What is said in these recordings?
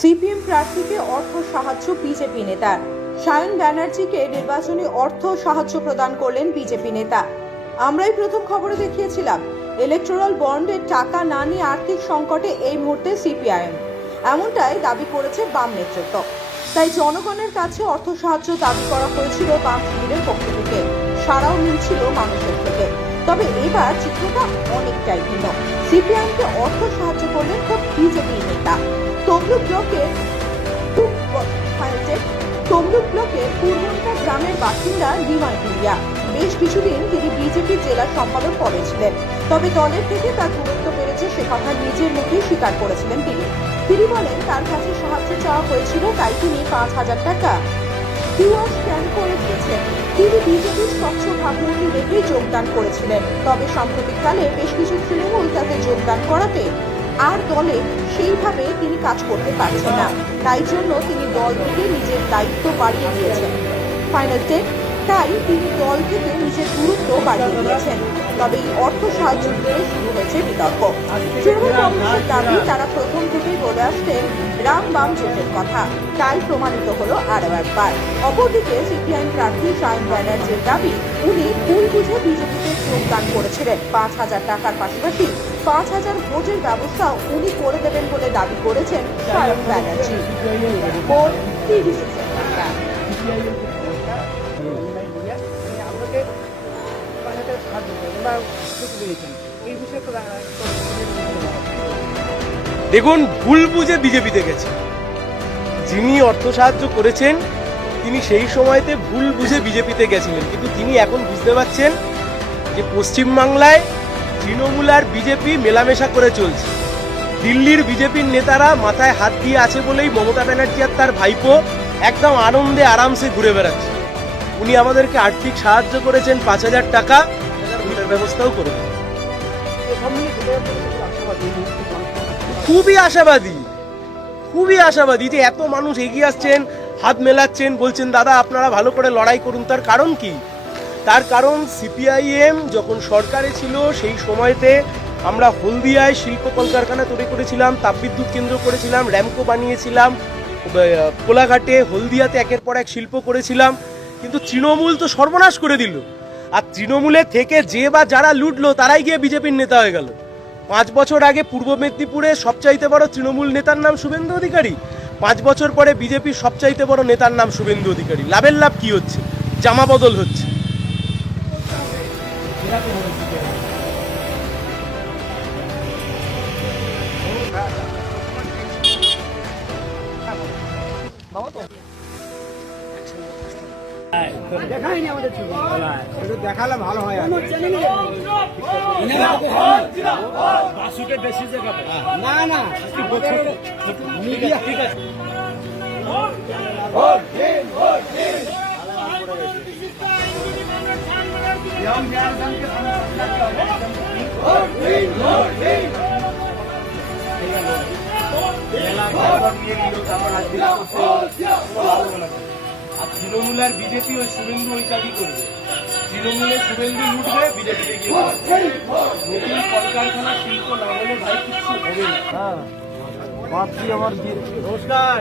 CPM প্রার্থীকে অর্থ সাহায্য বিজেপি নেতার সায়ন ব্যানার্জিকে নির্বাচনী অর্থ সাহায্য প্রদান করলেন বিজেপি নেতা। আমরাই প্রথম খবরে দেখিয়েছিলাম ইলেকট্রাল বন্ডের টাকা না নিয়ে আর্থিক সংকটে এই মুহূর্তে সিপিআইএম। এমনটাই দাবি করেছে বাম নেতৃত্ব। তাই জনগণের কাছে অর্থ সাহায্য দাবি করা হয়েছিল বাম শিবিরের পক্ষ থেকে। সারাও মিলছিল মানুষের থেকে। তবে এবার চিত্রটা অনেকটাই ভিন্ন। সিপিআইএমকে অর্থ সাহায্য করলেন খুব বিজেপি নেতা। তমলুক ব্লকের তমলুক ব্লকের পূর্বন্তা গ্রামের বাসিন্দা নিমাই ভুইয়া। বেশ কিছুদিন তিনি বিজেপির জেলা সম্পাদক পদে ছিলেন। তবে দলের থেকে তার দূরত্ব বেড়েছে সে কথা নিজের মুখেই স্বীকার করেছিলেন তিনি। তিনি বলেন, তার কাছে সাহায্য চাওয়া হয়েছিল, তাই তিনি পাঁচ হাজার টাকা কিউআর স্ক্যান করে দিয়েছেন তিনি বিজেপির স্বচ্ছ ভাবমূর্তি রেখে যোগদান করেছিলেন। তবে সাম্প্রতিককালে বেশ কিছু তৃণমূল তাতে যোগদান করাতে আর দলে সেইভাবে তিনি কাজ করতে পারছেন না। তাই জন্য তিনি দল থেকে নিজের দায়িত্ব বাড়িয়ে দিয়েছেন। ফাইনাল তাই তিনি দল থেকে নিজের দূরত্ব বাড়িয়ে দিয়েছেন। তবে এই অর্থ সাহায্য নিয়ে শুরু হয়েছে বিতর্ক। তৃণমূল কংগ্রেসের দাবি, তারা প্রথম থেকেই বলে আসতেন রাম বাম জোটের কথা। তাই প্রমাণিত হলো আরও একবার। অপরদিকে সিপিআইএম প্রার্থী সায়ন ব্যানার্জির দাবি, উনি ভুল বুঝে বিজেপিতে যোগদান করেছিলেন। পাঁচ হাজার টাকার পাশাপাশি পাঁচ হাজার ভোটের ব্যবস্থা উনি করে দেবেন বলে দাবি করেছেন সায়ন ব্যানার্জি। এই বিষয়ে দেখুন, ভুল বুঝে বিজেপিতে গেছে। যিনি অর্থ সাহায্য করেছেন, তিনি সেই সময়তে ভুল বুঝে বিজেপিতে গেছিলেন। কিন্তু তিনি এখন বুঝতে পারছেন যে পশ্চিমবাংলায় তৃণমূল আর বিজেপি মেলামেশা করে চলছে। দিল্লির বিজেপির নেতারা মাথায় হাত দিয়ে আছে বলেই মমতা ব্যানার্জি আর তার ভাইপো একদম আনন্দে আরামসে ঘুরে বেড়াচ্ছে। উনি আমাদেরকে আর্থিক সাহায্য করেছেন পাঁচ হাজার টাকা। ব্যবস্থাও করে খুবই আশাবাদী খুবই আশাবাদী যে এত মানুষ এগিয়ে আসছেন, হাত মেলাচ্ছেন, বলছেন, দাদা, আপনারা ভালো করে লড়াই করুন। তার কারণ কি? তার কারণ সিপিআইএম যখন সরকারে ছিল, সেই সময়তে আমরা হলদিয়ায় শিল্প কলকারখানা তৈরি করেছিলাম তাপবিদ্যুৎ কেন্দ্র করেছিলাম, র্যামকো বানিয়েছিলাম কোলাঘাটে, হলদিয়াতে একের পর এক শিল্প করেছিলাম, কিন্তু তৃণমূল তো সর্বনাশ করে দিল। আর তৃণমূলে থেকে যে বা যারা লুটলো, তারাই গিয়ে বিজেপির নেতা হয়ে গেল। পাঁচ বছর আগে পূর্ব মেদিনীপুরে সবচাইতে বড় তৃণমূল নেতার নাম শুভেন্দু অধিকারী। পাঁচ বছর পরে বিজেপির সবচাইতে বড় নেতার নাম শুভেন্দু অধিকারী। লাভের লাভ কি হচ্ছে? জামা বদল হচ্ছে। দেখায়নি দেখালে ভালো হয় আর না না মিডিয়া ঠিক আর তৃণমূল আর বিজেপি ওই শুভেন্দু ওই কাজই করবে। তৃণমূলে শুভেন্দু লুটবে বিজেপিতে গিয়ে নতুন কলকারখানা শিল্প না হলে ভাই কিছু হবে না। ভাবছি আমার নমস্কার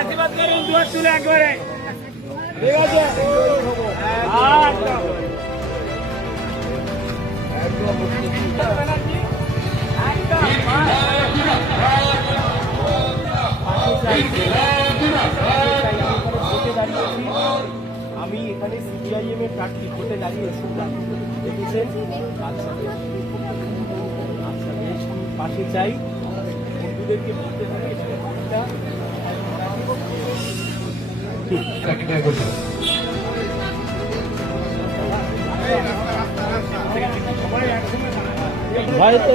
আশীর্বাদ করুন। দুয়ার তুলে একবারে। ঠিক আছে একদম। আমি এখানে সিপিআইএম এর প্রার্থী ভোটে দাঁড়িয়েছি দেখেছেন? রাজশাহীর পাশে চাই বন্ধুদেরকে বলতে হবে এটা হয়তো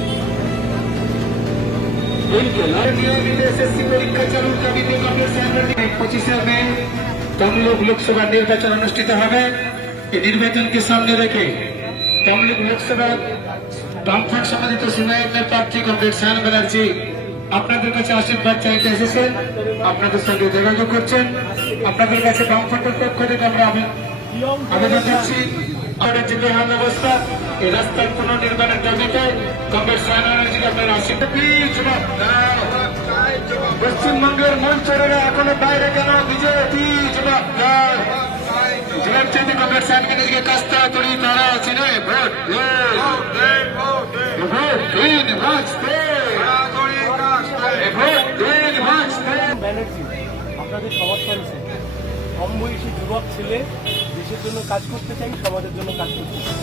পঁচিশে মে তমলুক লোকসভা নির্বাচন অনুষ্ঠিত হবে। এই নির্বাচনকে সামনে রেখে তমলুক লোকসভা বামফ্রন্ট সম্মানিত সিনিয়র প্রার্থী কমরেড সায়ন ব্যানার্জি আপনাদের কাছে আশীর্বাদ চাইতে এসেছেন। আপনাদের সঙ্গে যোগাযোগ করছেন। আপনাদের কাছে বামফ্রন্টের পক্ষ থেকে আমরা যে বেহাল অবস্থা এই রাস্তার পুনর্নির্মাণের দাবিতে কমরেড সায়ন ব্যানার্জিকে আপনারা পশ্চিমবঙ্গের মঞ্চরেরা এখনও বাইরে কেন? বিজেপি জবাব দাও। জবাব চাইতে কংগ্রেস সাহেবকে কাজটা করি তারা আছে রে ভোট আপনাদের সমর্থন কম বয়সী যুবক ছেলে দেশের জন্য কাজ করতে চাই সমাজের জন্য কাজ করতে চাই।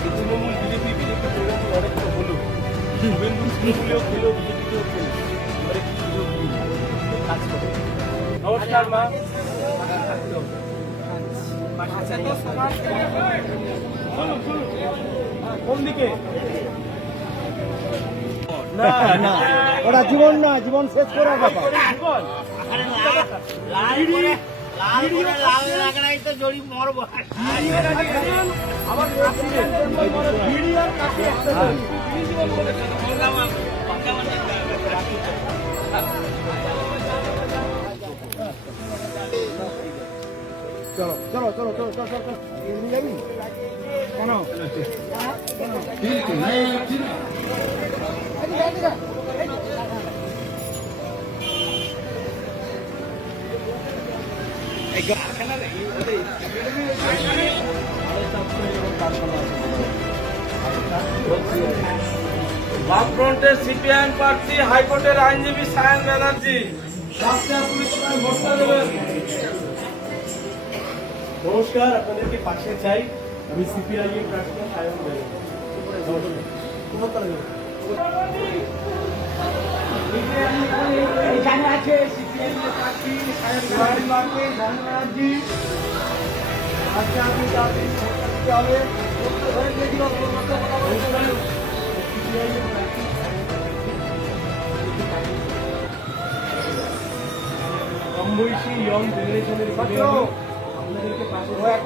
তৃণমূল বিজেপি বিজেপি তৃণমূল অনেক তো হলো। শুভেন্দু তৃণমূলেও খেলো বিজেপিতেও খেলো। এবারে কি সুযোগ কাজ করে নমস্কার মা। কোন দিকে? না না। ওরা জীবন না জীবন শেষ করার ব্যাপার জীবন। চলো চলো চলো চলো চলো চলো যাবি কেন বামফ্রন্টের সিপিআইএম প্রার্থী হাইকোর্টের আইনজীবী সায়ন ব্যানার্জি। সাতটা পুলিশ ভোটটা দেবেন নমস্কার আপনাদেরকে পাশে চাই। আমি সিপিআইএম প্রার্থী সায়ন ব্যানার্জি। আছে সিপিএম প্রার্থী সাহেব ব্যানার্জি ব্যানার্জি আজকে আপনি তাদের করতে হবে করতে হয়ে গেছিল কথা বলতে কম বয়সী ইয়ং আপনাদেরকে পাশে ও এক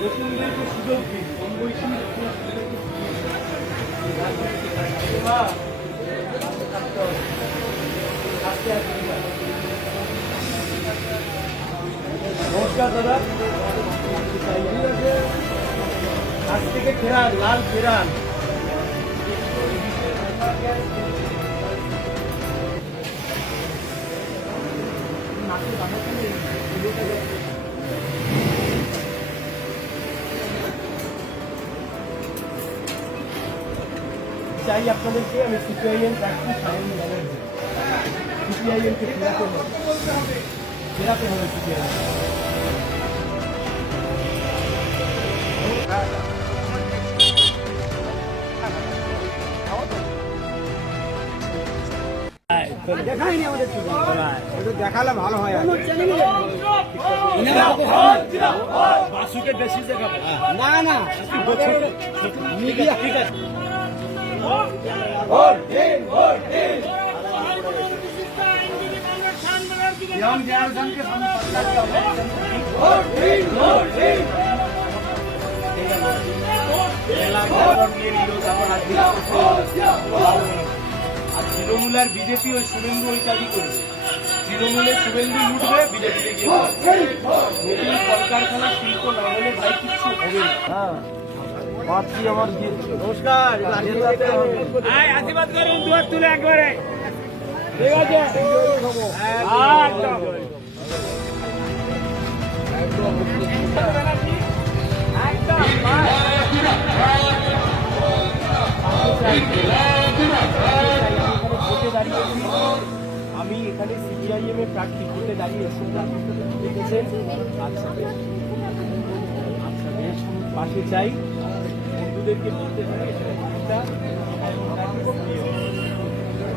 নতুনদেরকে সুযোগ দিন কম বয়সী নতুনদেরকে সুযোগ দিন। রাজনীতিতে থাকতে বা থাকতে হবে। আস্তে আস্তে না। নমস্কার দাদা। আজ থেকে ফেরান লাল ফেরান। চাই আপনাদেরকে আমি সিপিআইএম প্রার্থী সায়ন ব্যানার্জি সিপিআইএমকে ফেরাতে হবে। দেখায়নি আমাদের দেখালে ভালো হয়। না না ঠিক আছে জেনারেশনকে সামনে পাঠাতে হবে আর তৃণমূল আর বিজেপি ওই শুভেন্দু ওই কাজই করবে। তৃণমূলের শুভেন্দু লুটবে বিজেপিতে গিয়ে নতুন কলকারখানা শিল্প না হলে ভাই কিচ্ছু হবে না। ভাবছি আমার গিয়ে নমস্কার আশীর্বাদ করুন দুয়ার তুলে একবারে। আমি এখানে সিপিআইএম এর প্রার্থী ভোটে দাঁড়িয়েছি দেখেছেন পাশে চাই। বন্ধুদেরকে বলতে পারি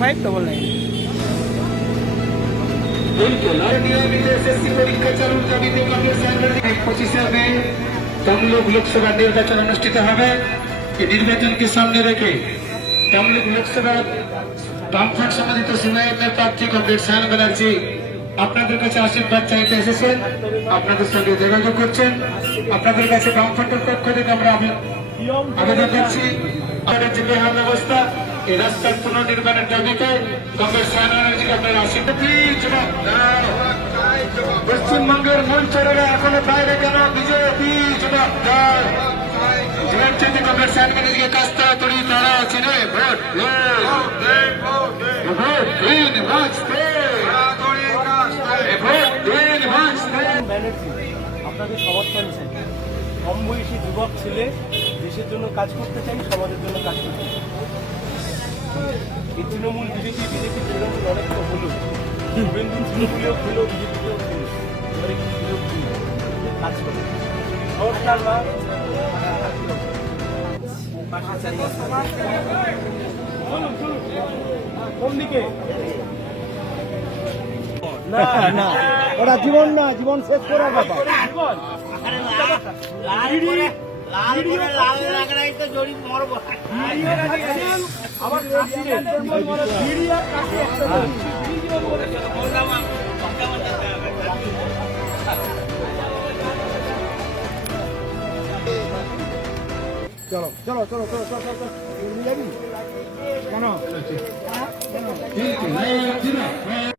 ফাইভ ডবল নাইন আপনাদের কাছে আশীর্বাদ চাইতে এসেছেন। আপনাদের সঙ্গে যোগাযোগ করছেন। আপনাদের কাছে বামফ্রন্টের পক্ষ থেকে আমরা আবেদন করছি। আমাদের যে বেহাল অবস্থা রাস্তার পুনর্নির্মাণের দাবিতে কংগ্রেস সায়ন ব্যানার্জিকে আপনারা আশীর্বাদ জবাব দাও। পশ্চিমবঙ্গের মঞ্চেরা এখনও বাইরে কেন? বিজেপি জবাব দাও। জবাব চাইতে কংগ্রেস কাজ তাড়াতাড়ি তারা আছে আপনাদের সমর্থন কম বয়সী যুবক ছেলে দেশের জন্য কাজ করতে চাই, সমাজের জন্য কাজ করতে চাই। এই তৃণমূল বিজেপি বিজেপি তৃণমূল অনেক তো হলো। শুভেন্দু তৃণমূলেও ছিল বিজেপিতেও ছিল এবারে সুযোগ কাজ করতে নমস্কার মা। পাশে চাই চলুন চলুন কোন দিকে? না না। ওরা জীবন না জীবন শেষ করার ব্যাপার। চলো চলো চলো চলো চলো চলো। কেন?